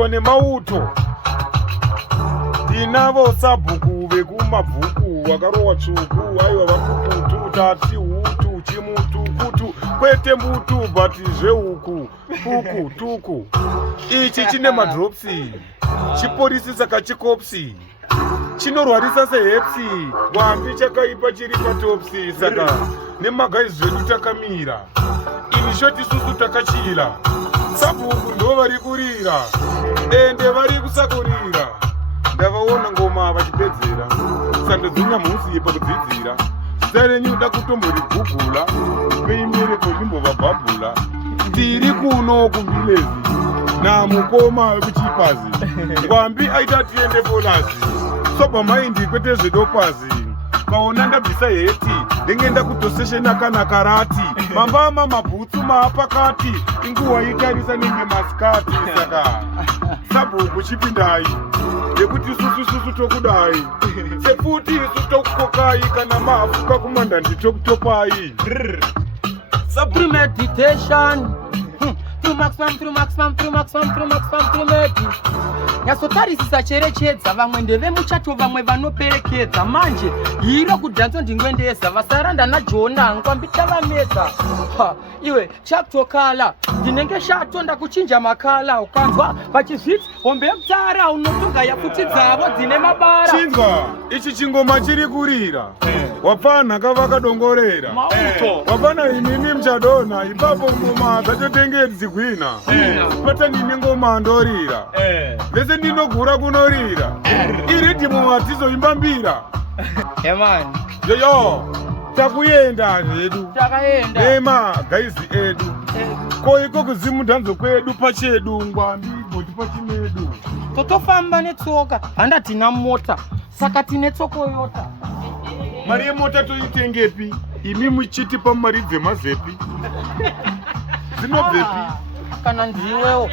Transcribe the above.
kubatirwa nemauto. Tinavo sabhuku vekumabvuku vakarowa tsvuku aiwa vakukutu tati hutu chimutukutu kwete mbutu bati zveuku puku tuku. Ichi chine madropsi chiporisi saka chikopsi chinorwarisa sehepsi wambi chakaipa chiri patopsi saka nemagaizi zvedu takamira ini shoti susu takachira sabhuku ndo vari kurira ende vari kusakurira ndavaona ngoma vachipedzera sando dzinyamusi pakudzidzira zita renyu da kutomborigugula veimereko ndimbovabhabhula tiri kuno kuvilezi namukoma kuchipazi ngwambi aita tiende polazi soba maindi kwete zvedopazi kaona ndabvisa heti ndengenda kudhoseshena kana karati mambama mabhutsu maapakati inguwa itarisa nenge masikati saka sabhuku chipindai yekuti susu tokudai sefuti isu tokukokai kana maafuka kumandandi tokutopai Premeditation. Yasotarisisa cherechedza vamwe ndevemuchato vamwe vanoperekedza manje iro kudhanzo ndingoendesa vasaranda najona ngwambita vamedza iwe chakutokala ndinenge shatonda kuchinja makala ukanzwa vachizviti hombe yekutara unotonga yafuti dzavo dzine mabara chinzwa ichi chingoma chiri kurira wapfa nhaka vakadongorera wapana inini muchadonha ipapo ngoma dzatotengedzi gwina pata nini ngoma ndorira vese ndinogura kunorira iridhimu hadzizoimbambira yoyo takuyenda zvedu nemagaizi edu ko iko kuzimudhanzo kwedu pachedu ngwambi boti pachimedu totofamba netsoka handa tina mota saka tine tsokoyota mari yemota toitengepi imi muchitipa mari dzemazepi dzinobvepi kana ndiwewo